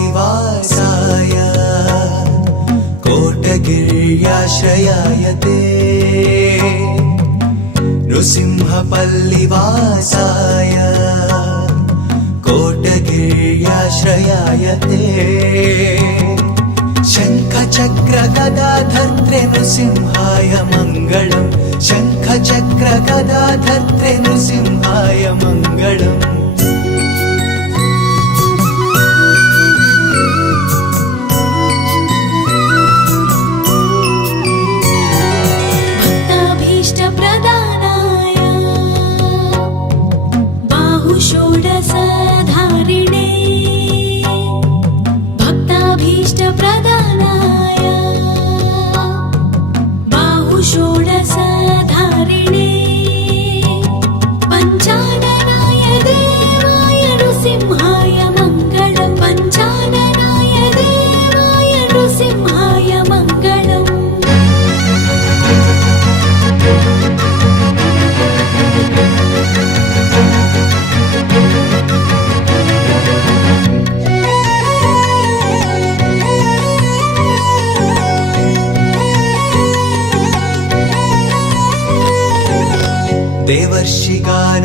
नृसिंहपल्लिवासाय कोटगिर्याश्रयाय ते नृसिंहपल्लिवासाय कोटगिर्याश्रयाय ते शङ्खचक्रगदाधर्त्रे नृसिंहाय मङ्गलम् शङ्खचक्रगदाधर्त्रे नृसिंहाय मङ्गलम् षोडशधारिणे भक्ताभीष्टप्रदानाय बाहुषोडशधारिणे पञ्चाननाय देवाय नृसिंहाय मङ्गलम् पञ्चाननाय देवाय नृसिंहाय मङ्गलम्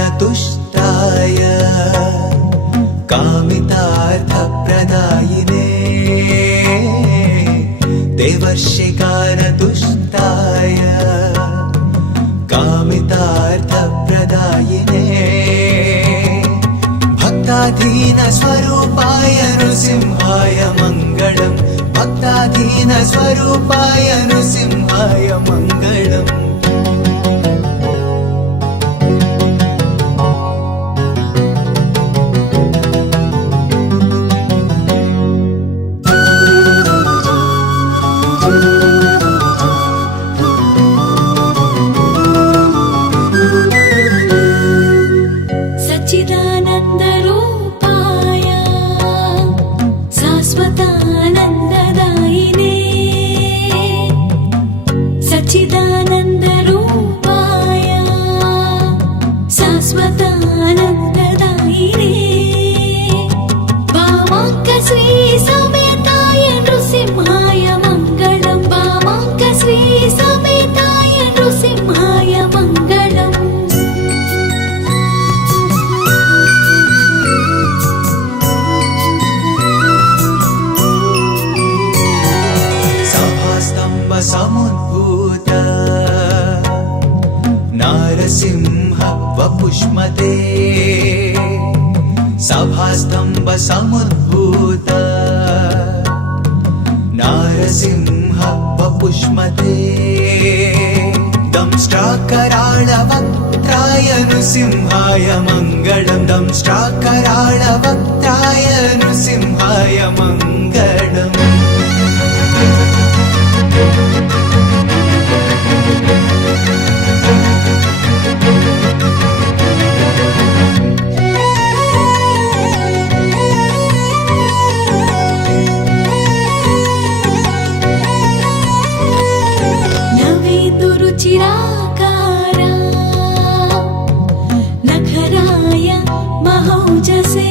देवर्षिगानतुष्टाय कामितार्थप्रदायिने देवर्षिगानतुष्टाय कामितार्थप्रदायिने भक्ताधीनस्वरूपाय नृसिंहाय मङ्गलम् भक्ताधीनस्वरूपाय नृसिंहाय मङ्गलम् सच्चिदानन्दरूपाय शाश्वतानन्ददायिने सच्चिदानन्दरूपाय शाश्वतानन्ददायिने वामाङ्कश्री समेताय नृसिंहाय मङ्गलम् वामाङ्कश्री समेताय नृसिंहाय मङ्गलम् समुद्भूत नारसिंह वपुष्मते सभास्तंभ समुद्भूत नारसिंह वपुष्मते दंष्ट्राकराळवक्त्राय नृसिंहाय मङ्गलम् दंष्ट्राकराळवक्त्राय नृसिंहाय मङ्गलम् चिराकारा नखराय महौजसे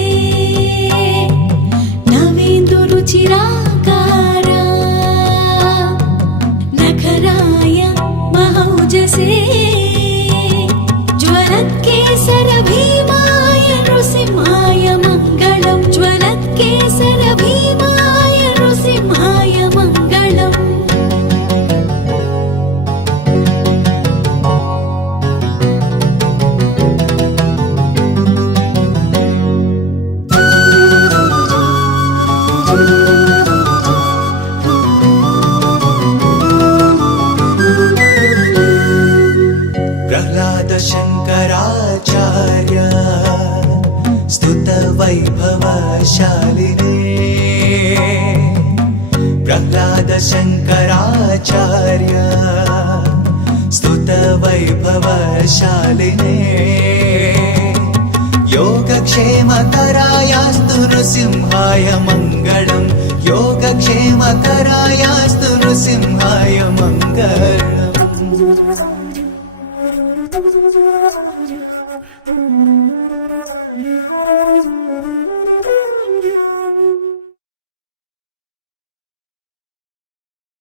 नवेन्दुरुचिराकारा नखराय महौजसे ज्वलत्केसर भीमाय नृसिंहाय मङ्गलम् ज्वलत्केसर भीमाय नृसिंहाय मङ्गलम् शङ्कराचार्य स्तुतवैभवशालिने प्रह्लाद आदिनाथशङ्कराचार्य स्तुतवैभवशालिने योगक्षेमकरायास्तु नृसिंहाय मङ्गलम् योगक्षेमकरायास्तु नृसिंहाय मङ्गलम्